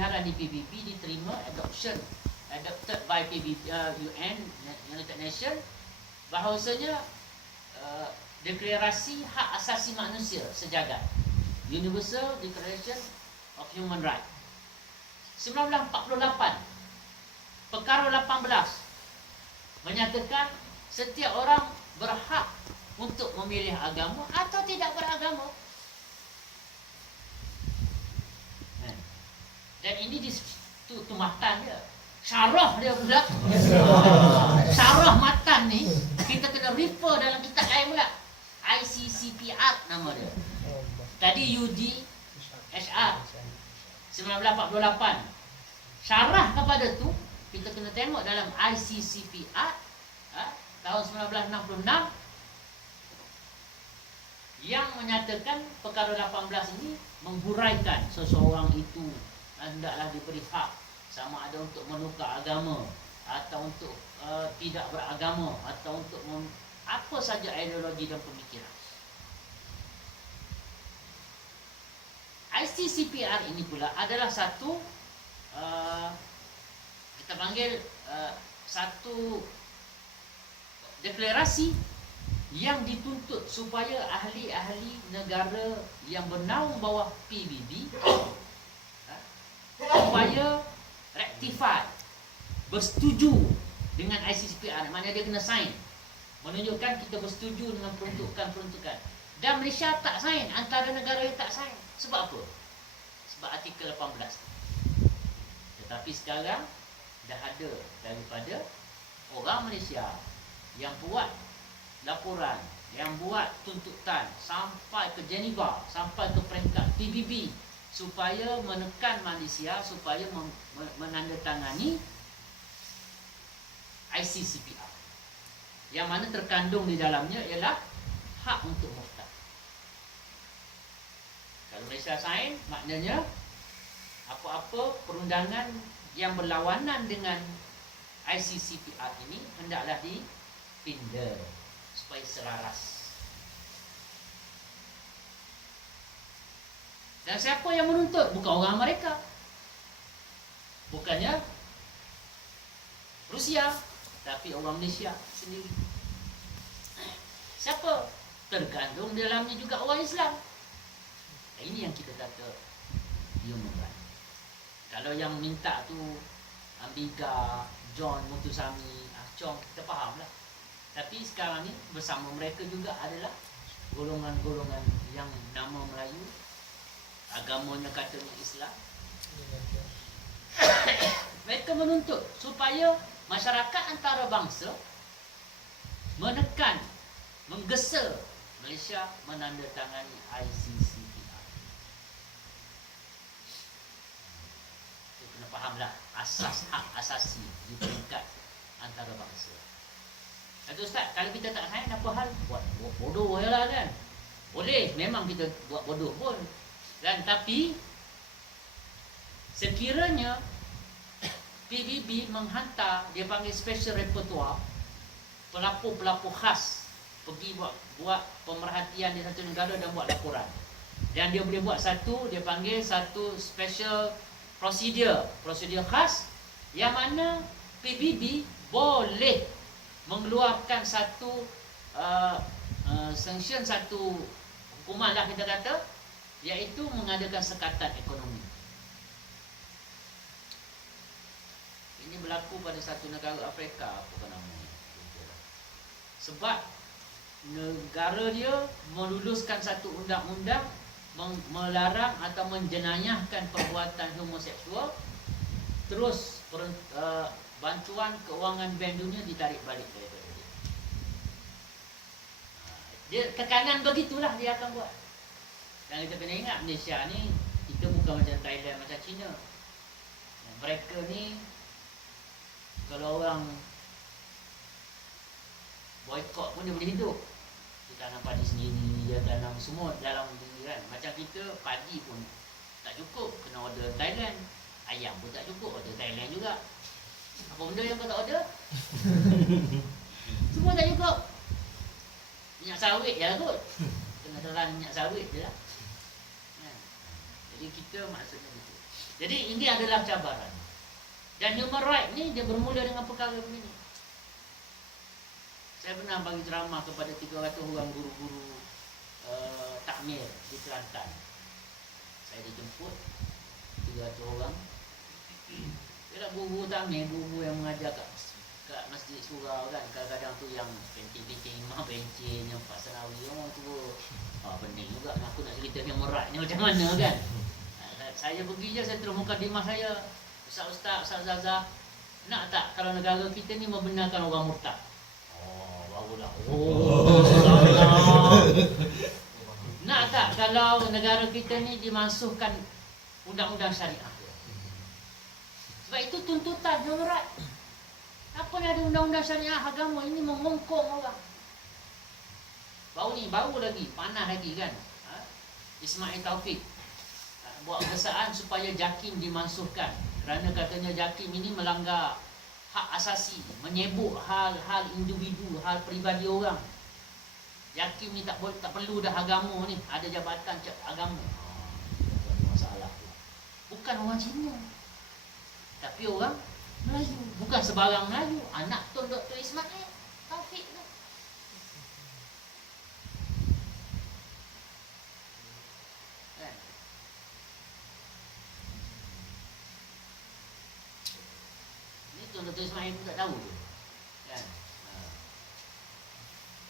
siaran di PBB diterima adopted by PBB, UN, United Nations, bahawasanya deklarasi hak asasi manusia sejagat, Universal Declaration of Human Rights 1948, perkara 18 menyatakan setiap orang berhak untuk memilih agama atau tidak beragama. Dan ini tu matan dia, syarah dia pula. Syarah matan ni kita kena refer dalam kitab lain pula, ICCPR nama dia. Tadi UDHR 1948. Syarah kepada tu kita kena tengok dalam ICCPR tahun 1966 yang menyatakan perkara 18 ini menghuraikan seseorang itu hendaklah diberi hak sama ada untuk menukar agama atau untuk tidak beragama atau untuk apa saja ideologi dan pemikiran. ICCPR ini pula adalah satu kita panggil satu deklarasi yang dituntut supaya ahli-ahli negara yang bernaung bawah PBB supaya rectify, bersetuju dengan ICCPR. Maknanya dia kena sign, menunjukkan kita bersetuju dengan peruntukan-peruntukan. Dan Malaysia tak sign, antara negara yang tak sign. Sebab apa? Sebab artikel 18. Tetapi sekarang dah ada daripada orang Malaysia yang buat laporan, yang buat tuntutan sampai ke Geneva, sampai ke peringkat PBB supaya menekan Malaysia supaya menandatangani ICCPR, yang mana terkandung di dalamnya ialah hak untuk murtad. Kalau Malaysia sign, maknanya apa-apa perundangan yang berlawanan dengan ICCPR ini hendaklah dipinda supaya selaras. Dan siapa yang menuntut? Bukan orang Amerika, bukannya Rusia, tapi orang Malaysia sendiri. Siapa? Terkandung dalamnya juga orang Islam. Ini yang kita kata human right. Kalau yang minta tu Ambika, John Mutusami, Chong, kita faham lah. Tapi sekarang ni bersama mereka juga adalah golongan-golongan yang nama Melayu, agamanya katanya Islam. Mereka menuntut supaya masyarakat antarabangsa menekan, menggesa Malaysia menandatangani ICCPR. Kita kena fahamlah asas hak asasi di peringkat antarabangsa. Kata Ustaz, kalau kita tak sign apa hal? Buat bodoh je lah kan. Boleh, memang kita buat bodoh pun. Dan tapi sekiranya PBB menghantar, dia panggil special repertoire, pelapor-pelapor khas pergi buat pemerhatian di satu negara dan buat laporan. Dan dia boleh buat satu, dia panggil satu special prosedur khas, yang mana PBB boleh mengeluarkan satu sanction, satu hukuman lah kita kata, iaitu mengadakan sekatan ekonomi. Ini berlaku pada satu negara Afrika, apa namanya? Sebab negara dia meluluskan satu undang-undang melarang atau menjenayahkan perbuatan homoseksual, terus bantuan keuangan bank dunia ditarik balik daripada dia. Dia tekanan begitulah dia akan buat. Dan kita kena ingat, Malaysia ni kita bukan macam Thailand, macam China. Mereka ni kalau orang boykot pun dia boleh hidup. Dia tanam padi sendiri, dia tanam semua dalam diri kan. Macam kita padi pun tak cukup, kena order Thailand. Ayam pun tak cukup, order Thailand juga. Apa benda yang kau tak order? Semua tak cukup. Minyak sawit je lah kot. Kena telan minyak sawit je lah. Jadi kita maksudnya gitu. Jadi ini adalah cabaran. Dan human right ni dia bermula dengan perkara begini. Saya pernah bagi ceramah kepada 300 orang guru-guru takmir di Kelantan. Saya dijemput 300 orang. Dia guru-guru takmir, guru yang mengajar kat masjid surau kan. Kadang-kadang tu yang pencing-pencing imam, pencing yang Pak Sanawi orang tu. Pening juga aku nak cerita yang merat ni macam mana kan. Saya pergi je, saya terus mukadimah saya. Ustaz-ustaz, Ustaz Zazah, nak tak kalau negara kita ni membenarkan orang murtad? Barulah. Nak tak kalau negara kita ni dimansuhkan undang-undang syariah? Sebab itu tuntutan yang berat. Apa ni ada undang-undang syariah agama ini mengongkong orang. Baru lagi, panah lagi kan. Ismail Taufik buat kesaan supaya JAKIM dimansuhkan kerana katanya JAKIM ini melanggar hak asasi, menyebut hal-hal individu, hal peribadi orang. JAKIM ni tak perlu dah agama ni, ada jabatan agama. Masalah. Bukan orang Cina, tapi orang Melayu. Bukan sebarang Melayu, anak Tun Dr. Ismail Taufik tu. Dr. Ismail pun tak tahu tu kan?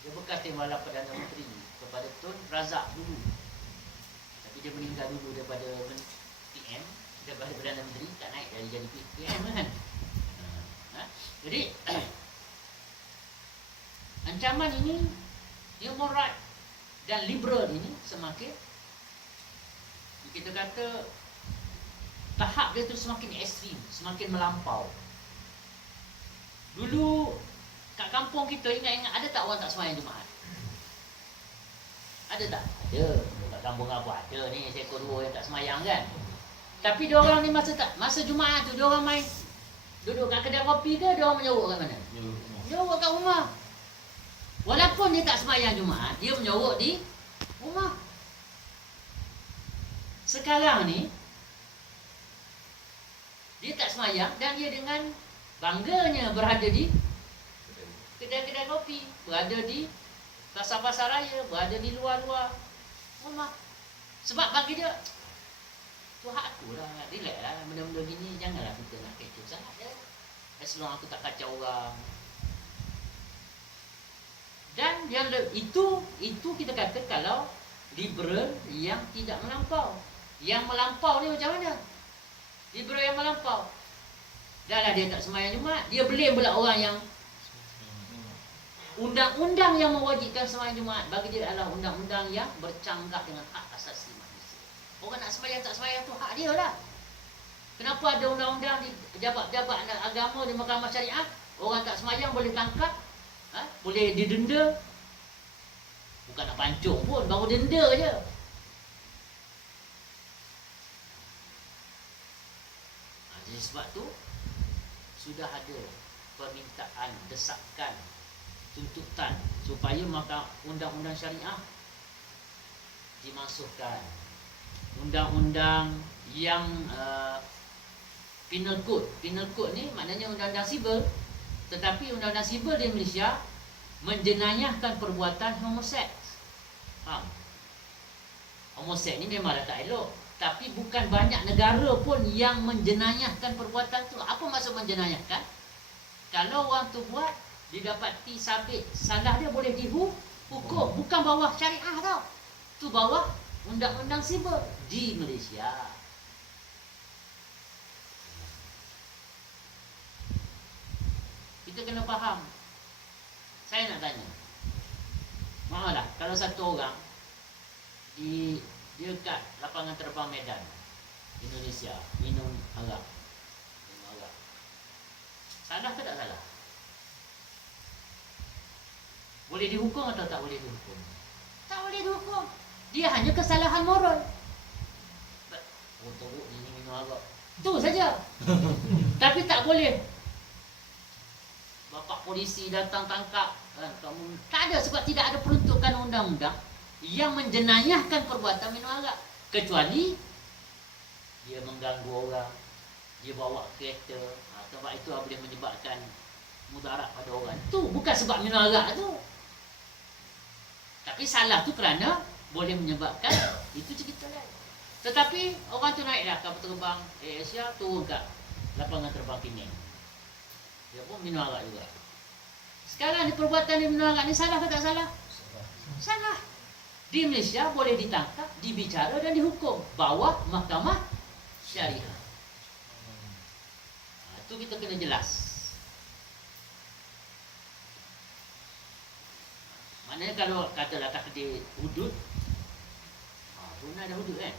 Dia bekas timbalan Perdana Menteri kepada Tun Razak dulu, tapi dia meninggal dulu daripada PM, daripada Perdana Menteri, tak naik dari jadi PM kan. Jadi ancaman ini, human right dan liberal ini semakin, kita kata tahap dia tu semakin ekstrim, semakin melampau. Dulu kat kampung kita, ingat-ingat ada tak orang tak sembahyang Jumaat? Ada tak? Ada. Kat kampung apa ada ni seekor dua yang tak sembahyang kan. Tapi dia orang ni masa Jumaat tu dia orang main duduk kat kedai kopi ke dia orang menyorok kat mana? Menyorok kat rumah. Walaupun dia tak sembahyang Jumaat, dia menyorok di rumah. Sekarang ni dia tak sembahyang dan dia dengan bangganya berada di kedai-kedai kopi, berada di pasar-pasar raya, berada di luar-luar rumah. Sebab bagi dia, tu hak aku lah, relax lah, benda-benda gini janganlah kita nak kecoh sangat ya. As long aku tak kacau orang. Dan yang itu kita kata kalau liberal yang tidak melampau. Yang melampau ni macam mana? Liberal yang melampau, dah lah dia tak sembahyang Jumaat, dia blame pula orang yang undang-undang yang mewajibkan sembahyang Jumaat bagi dia adalah undang-undang yang bercanggah dengan hak asasi manusia. Orang nak sembahyang tak sembahyang tu hak dia lah. Kenapa ada undang-undang di jabat-jabat agama di mahkamah syariah, orang tak sembahyang boleh tangkap, boleh didenda. Bukan nak pancung pun, baru denda je. Jadi sebab tu sudah ada permintaan, desakan, tuntutan supaya maka undang-undang syariah dimasukkan. Undang-undang yang penal code. Penal code ni maknanya undang-undang sivil, tetapi undang-undang sivil di Malaysia menjenayahkan perbuatan homoseks. Faham? Homoseks ni memanglah tak elok, tapi bukan banyak negara pun yang menjenayahkan perbuatan tu. Apa maksud menjenayahkan? Kalau orang tu buat, didapati sabit salah dia, boleh dihukum. Bukan bawah syariah tau, tu bawah undang-undang sivil di Malaysia. Kita kena faham. Saya nak tanya, maaflah kalau satu orang dia kat lapangan terbang Medan Indonesia minum arak, salah ke tak salah? Boleh dihukum atau tak boleh dihukum? Tak boleh dihukum. Dia hanya kesalahan moral. Oh teruk ini minum arak, tu saja. Tapi tak boleh bapak polisi datang tangkap kan, kamu tak ada, sebab tidak ada peruntukan undang-undang yang menjenayahkan perbuatan minum arak, kecuali dia mengganggu orang, dia bawa kereta, sebab itu boleh menyebabkan mudarat pada orang. Itu bukan sebab minum arak tu. Tapi salah tu kerana boleh menyebabkan itu cerita lain. Tetapi orang tu naiklah kapal terbang Asia, turun kat lapangan terbang Penang. Dia pun minum arak juga. Sekarang ni perbuatan dia minum arak ni salah ke tak salah? Salah. Di Malaysia boleh ditangkap, dibicara dan dihukum bawah mahkamah syariah. Itu kita kena jelas. Maknanya kalau katalah takdir hudud, pun ada hudud kan?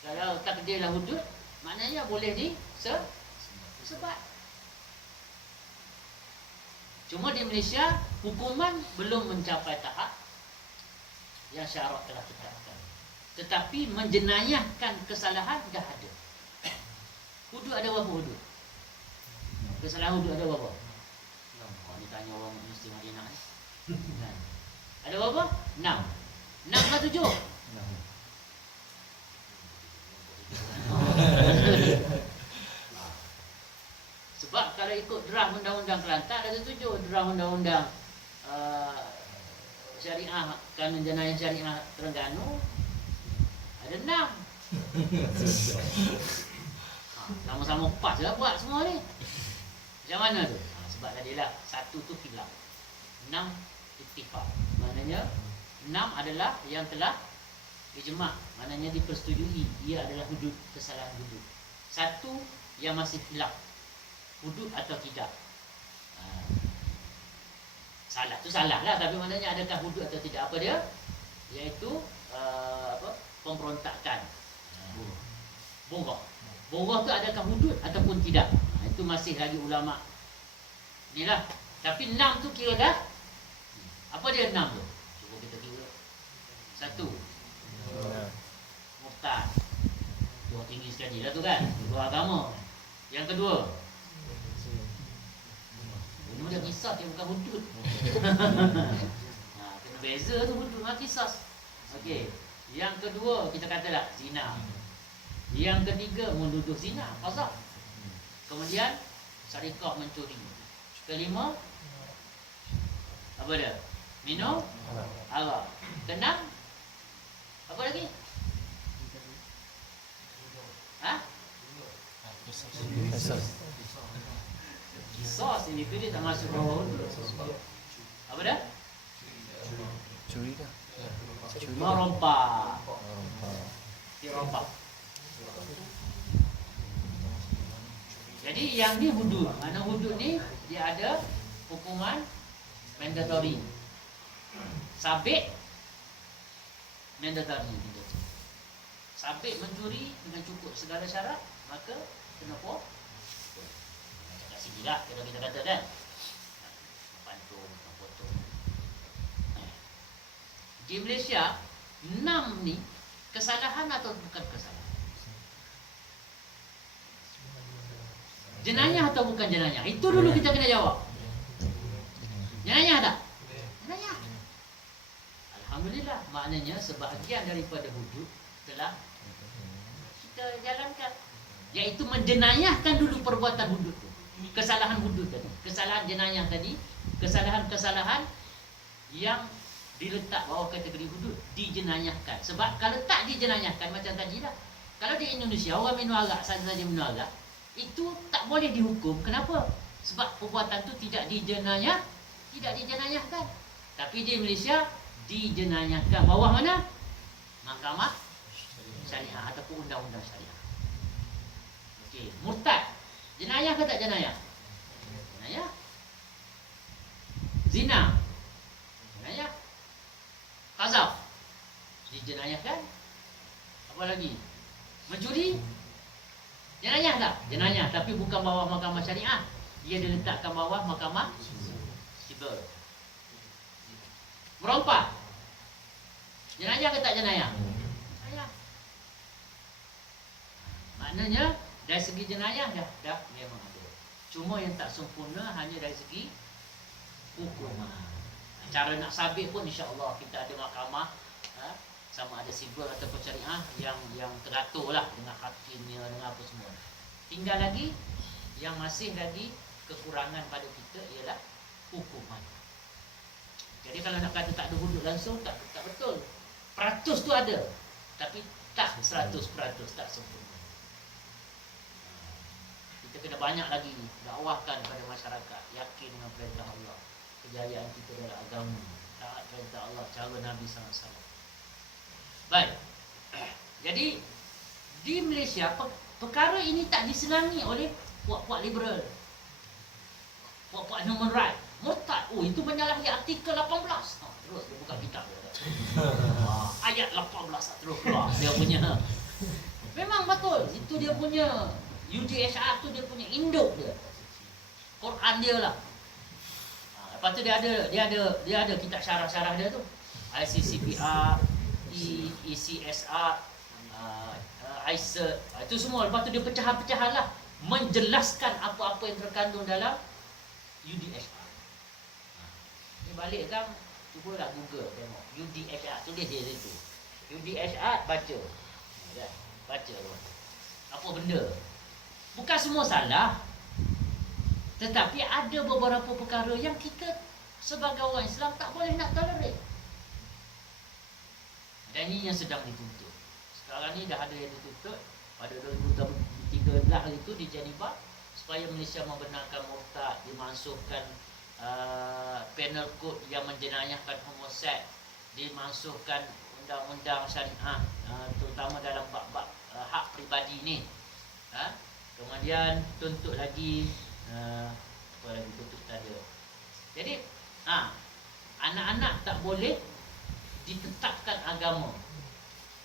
Kalau takdir lah hudud, maknanya boleh disebat. Cuma di Malaysia hukuman belum mencapai tahap yang syarak telah tetapkan. Tetapi menjenayahkan kesalahan dah ada. Hudud ada berapa hudud? Kesalahan hudud ada berapa? Kalau ditanya orang mesti Madinah ni. Ada berapa? 6. 6 ke 7? Sebab kalau ikut draft undang-undang Kelantan ada 7, draft undang-undang syariah, kanun jenayah syariah Terengganu ada 6. Sama-sama pas lah buat semua ni. Macam mana tu? Sebab tadilah 1 tu khilaf, 6 ittifaq. Maknanya 6 adalah yang telah ijma', maknanya dipersetujui, ia adalah hudud, kesalahan hudud. 1 yang masih khilaf, hudud atau tidak. Salah tu salah lah, tapi maknanya adakah hudud atau tidak, apa dia? Iaitu pemberontakan, bongkok. Bongkok tu adakah hudud ataupun tidak? Itu masih lagi ulama inilah. Tapi 6 tu kira dah. Apa dia 6 tu? Cuba kita kira. 1, murtad. Dua tinggi sekali lah tu kan, dua agama. Yang kedua, bunuh dia kisah, dia bukan hudud. Kena beza tu hudud dengan kisah. Okey. Yang kedua kita katalah zina. Yang ketiga menuduh zina, qazaf. Kemudian syarikah, mencuri. Kelima apa dia? Minum arak. Keenam apa lagi? Kisos ini tu dia tak masuk bawah hudud. Apa dah? Curi dah. Merompak. Dirompak. Jadi yang ni hudud. Mana hudud ni dia ada hukuman mandatory. Sabit mandatory. Sabit mencuri dengan cukup segala syarat, maka kena apa? Kat sini lah kita kata kan. Pantung, potong. Di Malaysia 6 ni kesalahan atau bukan kesalahan? Jenayah atau bukan jenayah? Itu dulu kita kena jawab. Jenayah tak? Jenayah. Alhamdulillah, maknanya sebahagian daripada hudud telah kita jalankan, iaitu menjenayahkan dulu perbuatan hudud tu. Kesalahan hudud tadi, kesalahan jenayah tadi, kesalahan-kesalahan yang diletak bawah kategori hudud dijenayahkan. Sebab kalau tak dijenayahkan macam tadi lah, kalau di Indonesia orang minum arak saja minum arak, itu tak boleh dihukum. Kenapa? Sebab perbuatan tu tidak dijenayahkan. Tapi di Malaysia dijenayahkan. Bawah mana? Mahkamah syariah ataupun undang-undang syariah. Okey, murtad jenayah ke tak jenayah? Jenayah. Zina jenayah. Qazaf dijenayahkan. Apa lagi? Mencuri jenayah tak? Jenayah, tapi bukan bawah mahkamah syariah. Ia diletakkan bawah mahkamah sivil. Merompak jenayah ke tak jenayah? Jenayah. Maknanya dari segi jenayah dah memang ada. Cuma yang tak sempurna hanya dari segi hukum. Cara nak sabit pun insya-Allah kita ada mahkamah sama ada sibuk ataupun syariah yang teratur lah dengan hakimnya, dengan apa semua. Tinggal lagi yang masih lagi kekurangan pada kita ialah hukuman. Jadi kalau nak kata tak ada hudud langsung, tak betul. Peratus tu ada, tapi tak 100% tak sempurna. Kita kena banyak lagi dakwahkan kepada masyarakat, yakin dengan perintah Allah, kejayaan kita dalam agama, taat perintah Allah, cara Nabi SAW. Baik. Jadi di Malaysia perkara ini tak disenangi oleh puak-puak liberal, puak-puak human right. Murtad, itu menyalahi artikel 18. Terus dia buka kitab dia. Ayat 18 terus keluar dia punya. Memang betul, itu dia punya UDHR tu, dia punya induk dia. Quran dia lah. Lepas tu dia ada kitab syarah-syarah dia tu. ICCPR, ECSR, ICER, itu semua. Lepas tu dia pecahan-pecahan lah, menjelaskan apa-apa yang terkandung dalam UDHR. Ni balik kan, cubalah Google tengok UDHR, tulis dia situ. UDHR, baca. Ya, baca tu. Apa benda? Bukan semua salah, tetapi ada beberapa perkara yang kita sebagai orang Islam tak boleh nak tolerate. Dan ini yang sedang dituntut. Sekarang ni dah ada yang dituntut pada 2013 itu di Geneva, supaya Malaysia membenarkan murtad, dimasukkan penal code yang menjenayahkan homoseks, dimasukkan undang-undang syariah, terutama dalam bab-bab hak peribadi ni. Kemudian tuntut lagi apa lagi tuntut tadi. Jadi anak-anak tak boleh ditetapkan agama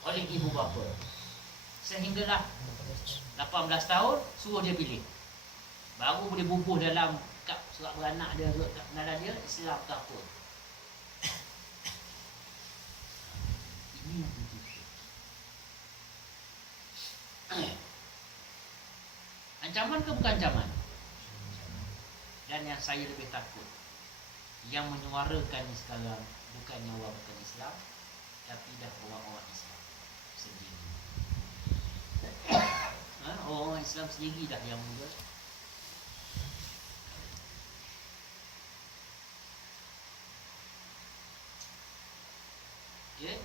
oleh ibu bapa, sehinggalah 18 tahun suruh dia pilih, baru boleh bubuh dalam kad surat beranak dia, kad pengenalan dia, Islam ke apa. Ini yang dituntut. Ancaman ke bukan ancaman? Dan yang saya lebih takut, yang menyuarakan ni sekarang bukannya orang bukan Islam, tapi dah orang-orang Islam sendiri. Orang Islam sendiri dah yang mula. Okay.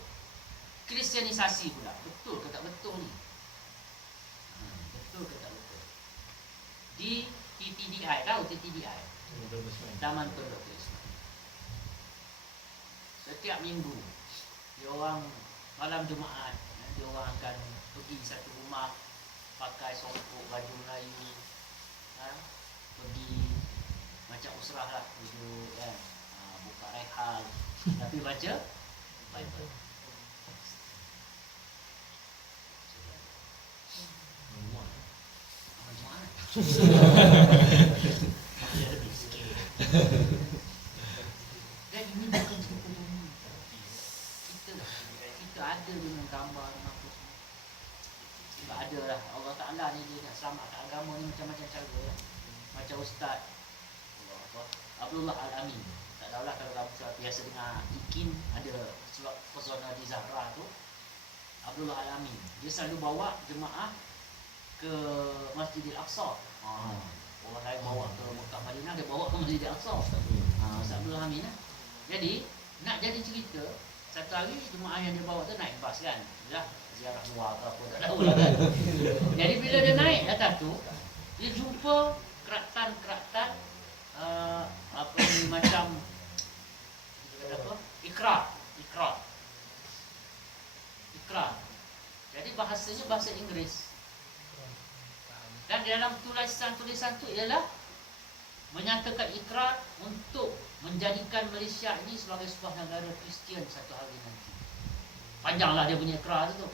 Kristianisasi pula, betul ke tak betul ni? Betul ke tak betul? Di TTDI, tahu TTDI? Taman Tondok Islam. Setiap minggu dia orang malam Jumaat, dia orang akan pergi satu rumah, pakai songkok, baju Melayu, pergi macam usrah lah, duduk kan, buka rehal, tapi baca Bible. Dan ini bukan cerita dunia. Kita ada dengan gambar dengan apa semua. Kita ada lah. Allah Ta'ala ni dia nak selamatkan agama ni macam-macam cara ya. Macam Ustaz Abdullah Al-Amin. Tak tahulah kalau kamu biasa dengar Ikin, ada surat pesona di Zahra tu, Abdullah Al-Amin. Dia selalu bawa jemaah ke Masjidil Aqsa. Orang lain bawa ke Mekah Madinah, dia bawa ke Masjidil Aqsa. Ustaz Abdullah Amin lah. Jadi nak jadi cerita, satu hari jemaah yang dia bawa tu naik bas kan, lah ziarah luar ke apa tak tahu lah kan. Jadi bila dia naik atas tu, dia jumpa keratan-keratan apa ni, macam apa? Ikrar. Jadi bahasanya bahasa Inggeris. Dan dalam tulisan-tulisan tu ialah menyatakan ikrar untuk menjadikan Malaysia ini sebagai sebuah negara Kristian satu hari nanti. Panjanglah dia punya ikrar tu.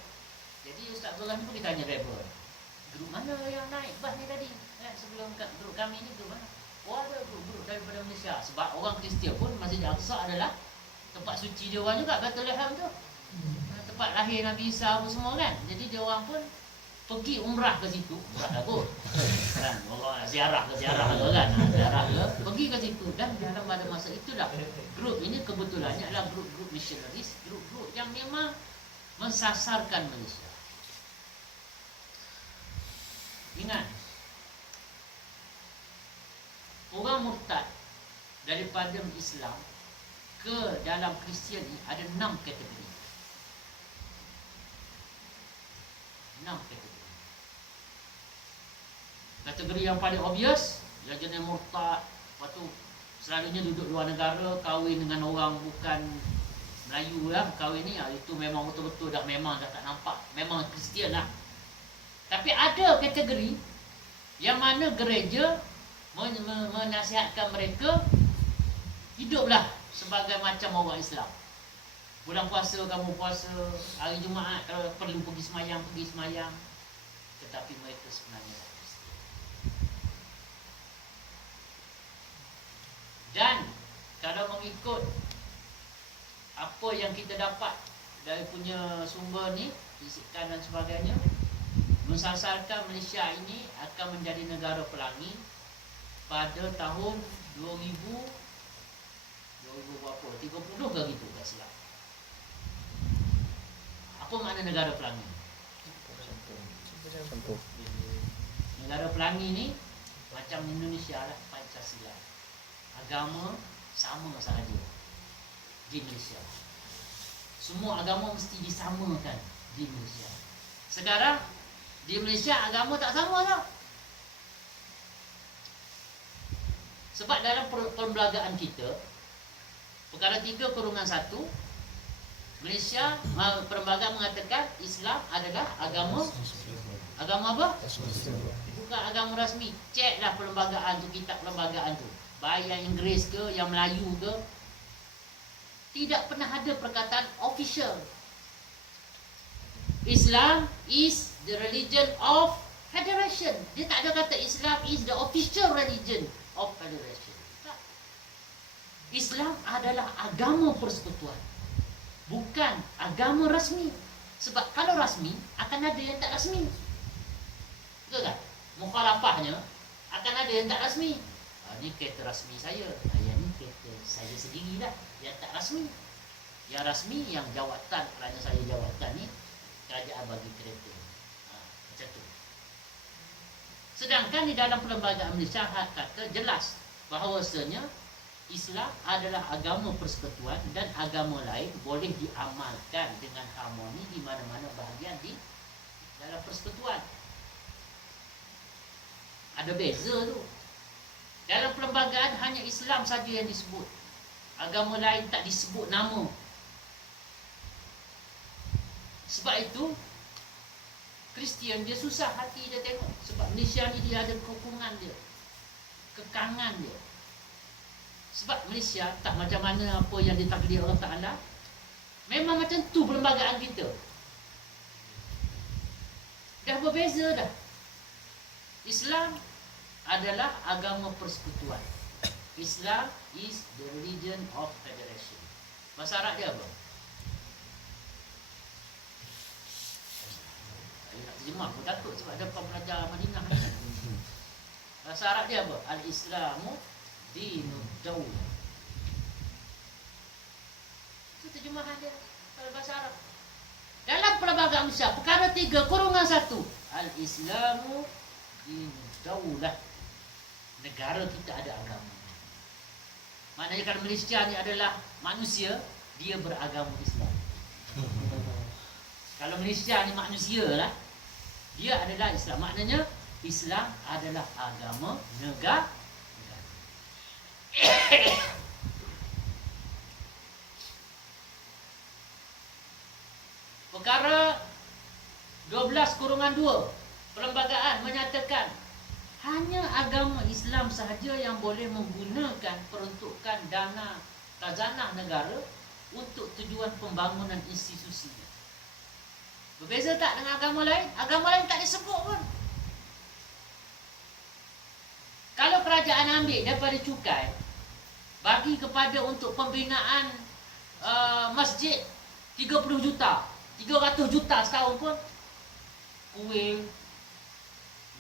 Jadi Ustaz Abdullah ni pun ditanya driver, grup mana yang naik bas ni tadi? Sebelum grup kami ni grup mana? Oh, ada grup daripada Malaysia. Sebab orang Kristian pun Masjid Al-Aqsa adalah tempat suci dia orang juga, Bethlehem tu, tempat lahir Nabi Isa apa semua kan. Jadi dia orang pun pergi umrah ke situ, umrah lah kot kan, orang ziarah ke ziarah ke, pergi ke situ. Dan dalam pada masa itulah grup ini kebetulannya adalah grup-grup missionaries, grup-grup yang memang mensasarkan Malaysia. Ingat, orang murtad daripada Islam ke dalam Kristian ni ada 6 kategori. 6 kategori. Kategori yang paling obvious, yang jenis murtad, lepas tu selalunya duduk luar negara, kahwin dengan orang bukan Melayu lah, kahwin ni, itu memang betul-betul dah memang dah tak nampak, memang Kristian lah. Tapi ada kategori yang mana gereja menasihatkan mereka hiduplah sebagai macam orang Islam. Bulan puasa kamu puasa, hari Jumaat kalau perlu pergi semayang. Tetapi mereka sebenarnya dah Kristian. Dan kalau mengikut apa yang kita dapat dari punya sumber ni, fisikan dan sebagainya, mensasarkan Malaysia ini akan menjadi negara pelangi pada tahun 2000 berapa? 30 ke gitu, tak silap. Apa makna negara pelangi? Negara pelangi ni macam Indonesia lah, Pancasila. Agama sama sahaja di Malaysia. Semua agama mesti disamakan di Malaysia. Sekarang di Malaysia agama tak sama tau. Sebab dalam perlembagaan kita, perkara 3/1, Malaysia perlembagaan mengatakan Islam adalah agama apa? Bukan agama rasmi. Ceklah perlembagaan tu, kitab perlembagaan tu. Baik yang Inggeris ke, yang Melayu ke, tidak pernah ada perkataan official. Islam is the religion of federation. Dia tak ada kata Islam is the official religion of federation. Tak. Islam adalah agama persekutuan, bukan agama rasmi. Sebab kalau rasmi akan ada yang tak rasmi. Betul tak? Mukhalafahnya akan ada yang tak rasmi. Ini kereta rasmi saya, yang ni kereta saya sendirilah yang tak rasmi. Yang rasmi, yang jawatan, kerana saya jawatan ni, kerajaan bagi kereta. Macam tu. Sedangkan di dalam perlembagaan Malaysia kata jelas bahawasanya Islam adalah agama persekutuan dan agama lain boleh diamalkan dengan harmoni di mana-mana bahagian di dalam persekutuan. Ada beza tu. Dalam perlembagaan hanya Islam saja yang disebut. Agama lain tak disebut nama. Sebab itu Kristian dia susah hati dia tengok. Sebab Malaysia ni dia ada kekungan dia, kekangan dia. Sebab Malaysia tak macam mana apa yang ditakdir Allah Ta'ala. Memang macam tu perlembagaan kita. Dah berbeza dah. Islam adalah agama persekutuan. Islam is the religion of federation. Bahasa Arab dia apa? Saya nak terjemah pun takut sebab ada pembelajar Madinah. Bahasa Arab dia apa? Al-Islamu Dinud Daulah. Itu terjemahan dia kalau bahasa Arab. Dalam perlembagaan Malaysia, perkara 3/1, Al-Islamu Dinud Daulah. Negara kita ada agama. Maknanya kalau Malaysia ni adalah manusia, dia beragama Islam. Kalau Malaysia ni manusia lah, dia adalah Islam. Maknanya Islam adalah agama negara. Perkara 12/2, perlembagaan menyatakan hanya agama Islam sahaja yang boleh menggunakan peruntukan dana khazanah negara untuk tujuan pembangunan institusi. Berbeza tak dengan agama lain? Agama lain tak disebut pun. Kalau kerajaan ambil daripada cukai, bagi kepada untuk pembinaan masjid 30 juta, 300 juta setahun pun, kuil,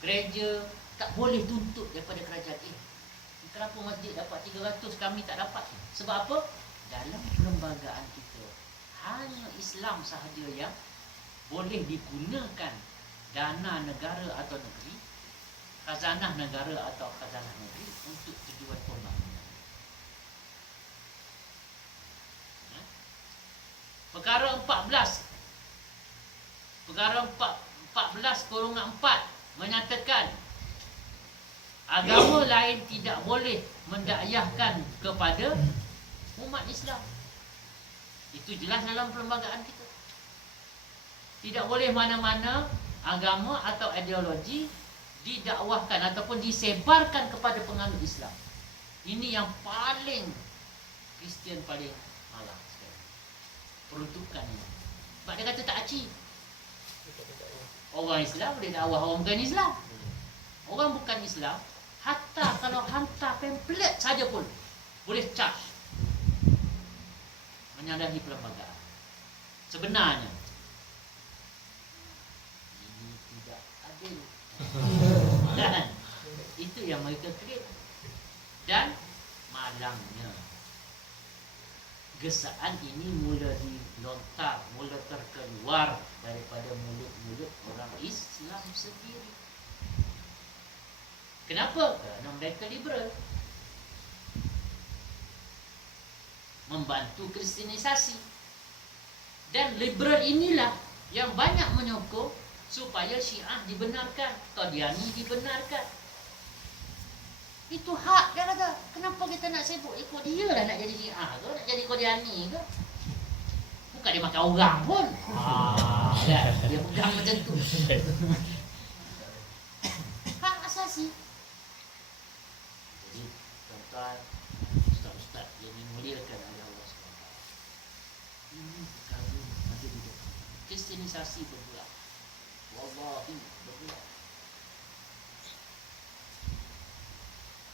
gereja tak boleh tuntut daripada kerajaan. Kenapa masjid dapat 300 kami tak dapat? Sebab apa? Dalam perlembagaan kita hanya Islam sahaja yang boleh digunakan dana negara atau negeri, khazanah negara atau khazanah negeri untuk tujuan pembangunan. Perkara 14 14/4 menyatakan agama lain tidak boleh mendakyahkan kepada umat Islam. Itu jelas dalam perlembagaan kita. Tidak boleh mana-mana agama atau ideologi didakwahkan ataupun disebarkan kepada penganut Islam. Ini yang paling Kristian paling malah sekarang. Peruntukan ini. Sebab dia kata tak aci. Orang Islam boleh dakwah orang bukan Islam. Orang bukan Islam, hatta kalau hantar pamphlet saja pun boleh charge. Menyalahi perlembagaan. Sebenarnya ini tidak adil. Dan itu yang mereka create. Dan malangnya gesaan ini mula dilontar, mula terkeluar daripada mulut-mulut orang Islam sendiri. Kenapa? Kerana mereka liberal, membantu kristianisasi. Dan liberal inilah yang banyak menyokong supaya Syiah dibenarkan, Qadiani dibenarkan. Itu hak dia kata. Kenapa kita nak sibuk ikut dia lah, nak jadi Syiah ke, nak jadi Qadiani ke? Bukan dia makan orang pun. Dia pegang macam tu. Hak asasi. Jadi tuan-tuan, ustaz-ustaz yang dimuliakan oleh Allah SWT, ini perkara ada di depan. Kristianisasi bergerak. Wallahi bergerak.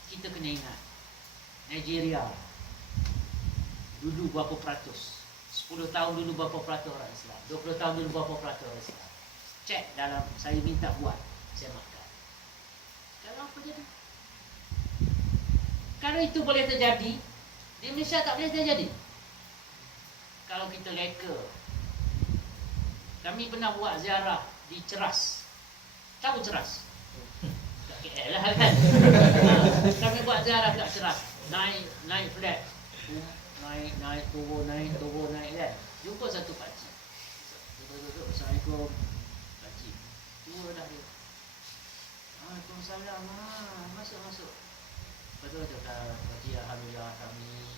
Kita kena ingat, Nigeria dulu berapa peratus? 10 tahun dulu berapa peratus orang Islam? 20 tahun dulu berapa peratus orang Islam? Cek dalam, saya minta buat, saya makan. Sekarang apa jadi? Kalau itu boleh terjadi, di Malaysia tak boleh terjadi. Kalau kita reka, kami pernah buat ziarah di Ceras. Tahu Ceras? Kat KL lah kan. Kami buat ziarah kat Ceras. Naik flat. Naik turun kan. Jumpa satu pakcik. Duduk. Assalamualaikum. Pakcik. Tua dah dia. Waalaikumsalam. Masuk. Lepas tu cakap, pakcik, alhamdulillah kami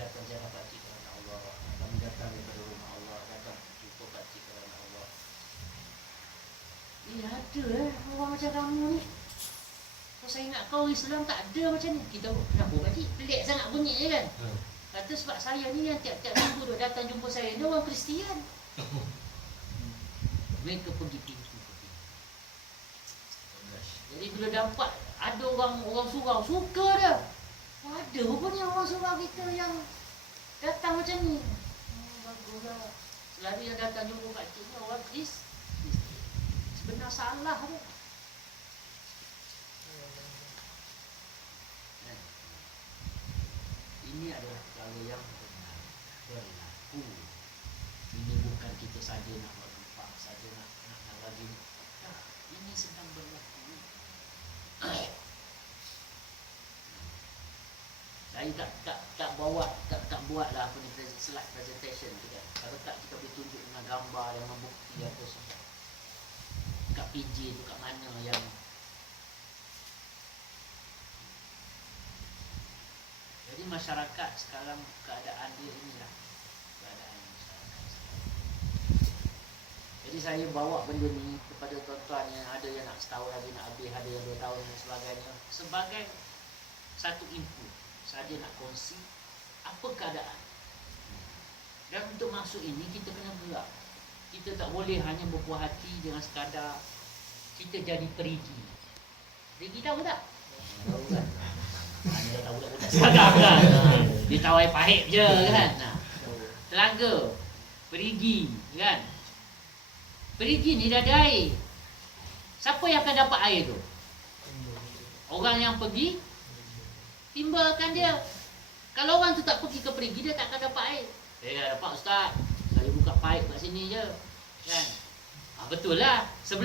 datang ziarah pakcik kerana Allah. Kami datang daripada rumah Allah. Datang jumpa pakcik kerana Allah. Ada orang macam kamu ni. Kalau saya nak kau Islam tak ada macam ni. Kita kenapa pakcik? Pelik sangat bunyi je kan. Kata sebab saya ni yang tiap-tiap minggu duk datang jumpa saya ni orang Kristian. Mereka pergi pintu. Jadi bila dapat ada orang surau, suka dia. Ada rupanya orang surau kita yang datang macam ni. Baguslah. Selalu yang datang jumpa pakcik ni orang Kristian. Sebenar salah dia. Ini adalah perkara yang benar berlaku. Ini bukan kita saja nak berlupa, saja nak lagi. Nah, ini sedang berlaku. Saya tak buatlah apa ni slide presentation tu kan. Kalau tak kita boleh tunjuk dengan gambar yang membukti apa semua. Kat PJ tu kat mana yang jadi masyarakat sekarang keadaan dia inilah keadaan masyarakat sekarang. Jadi saya bawa benda ni kepada tuan-tuan yang ada yang nak setahun lagi nak habis, ada yang 2 tahun dan sebagainya, sebagai satu input. Saya nak kongsi apa keadaan. Dan untuk masuk ini kita kena gerak. Kita tak boleh hanya berpuas hati dengan sekadar kita jadi perigi. Perigi tahu tak? Tahu kan? Hanya tahu budak-budak sekarang kan. Dia tahu air pahit je kan. Telaga, perigi kan. Perigi ni dah ada air. Siapa yang akan dapat air tu? Orang yang pergi timbakan dia. Kalau orang tu tak pergi ke perigi, dia tak akan dapat air. dapat ustaz, saya buka pipe kat sini je. Kan? Betul lah. Sebelum